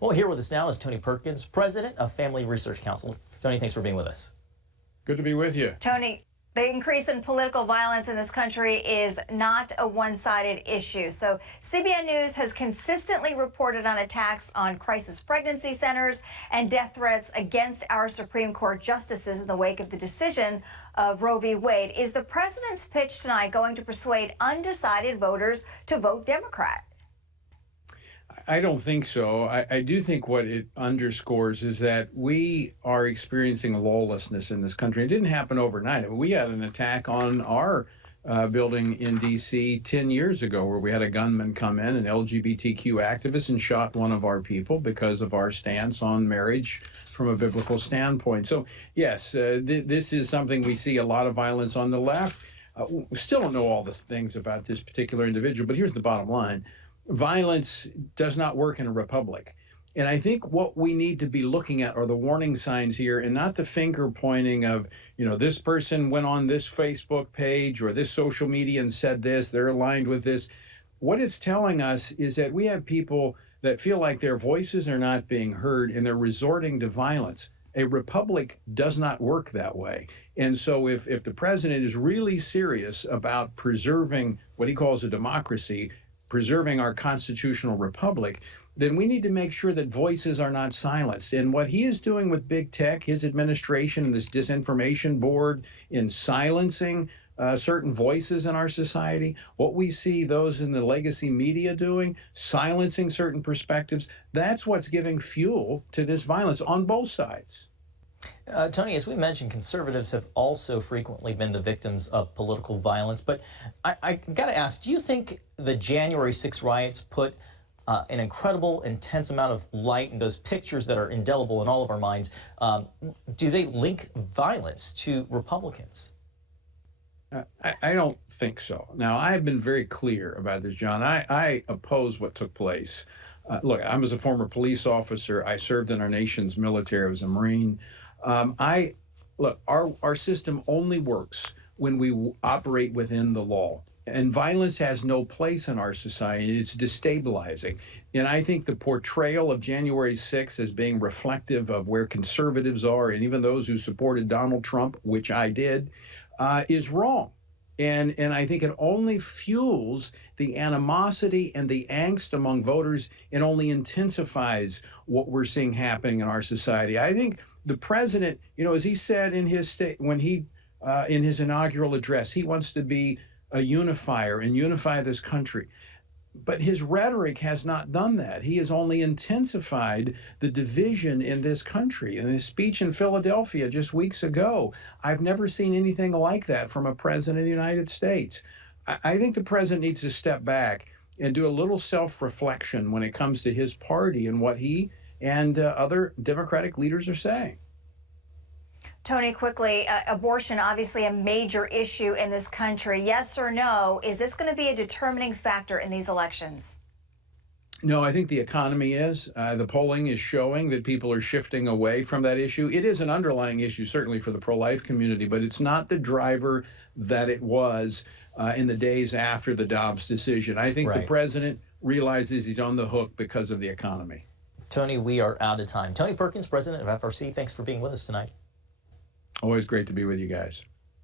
Well, here with us now is Tony Perkins, president of Family Research Council. Tony, thanks for being with us. Good to be with you. Tony, the increase in political violence in this country is not a one-sided issue. So CBN News has consistently reported on attacks on crisis pregnancy centers and death threats against our Supreme Court justices in the wake of the decision of Roe v. Wade. Is the president's pitch tonight going to persuade undecided voters to vote Democrat? I don't think so. I do think what it underscores is that we are experiencing a lawlessness in this country. It didn't happen overnight. I mean, we had an attack on our building in D.C. 10 years ago where we had a gunman come in, an LGBTQ activist, and shot one of our people because of our stance on marriage from a biblical standpoint. So, yes, this is something we see a lot of violence on the left. We still don't know all the things about this particular individual, but here's the bottom line. Violence does not work in a republic. And I think what we need to be looking at are the warning signs here and not the finger pointing of, this person went on this Facebook page or this social media and said this, they're aligned with this. What it's telling us is that we have people that feel like their voices are not being heard and they're resorting to violence. A republic does not work that way. And so if the president is really serious about preserving what he calls a democracy, preserving our constitutional republic, then we need to make sure that voices are not silenced. And what he is doing with big tech, his administration, this disinformation board, in silencing certain voices in our society, what we see those in the legacy media doing, silencing certain perspectives, that's what's giving fuel to this violence on both sides. Tony, as we mentioned, conservatives have also frequently been the victims of political violence. But I got to ask, do you think the January 6 riots put an incredible, intense amount of light in those pictures that are indelible in all of our minds? Do they link violence to Republicans? I don't think so. Now, I've been very clear about this, John. I oppose what took place. Look, I was a former police officer. I served in our nation's military. I was a Marine. Our system only works when we operate within the law. And violence has no place in our society. It's destabilizing. And I think the portrayal of January 6th as being reflective of where conservatives are, and even those who supported Donald Trump, which I did, is wrong. And I think it only fuels the animosity and the angst among voters and only intensifies what we're seeing happening in our society. I think the president, as he said in his in his inaugural address, he wants to be a unifier and unify this country. But his rhetoric has not done that. He has only intensified the division in this country. In his speech in Philadelphia just weeks ago, I've never seen anything like that from a president of the United States. I think the president needs to step back and do a little self-reflection when it comes to his party and what he and other Democratic leaders are saying. Tony, quickly, abortion, obviously a major issue in this country. Yes or no, is this going to be a determining factor in these elections? No, I think the economy is. The polling is showing that people are shifting away from that issue. It is an underlying issue, certainly for the pro-life community, but it's not the driver that it was in the days after the Dobbs decision. I think the president realizes he's on the hook because of the economy. Tony, we are out of time. Tony Perkins, president of FRC, thanks for being with us tonight. Always great to be with you guys.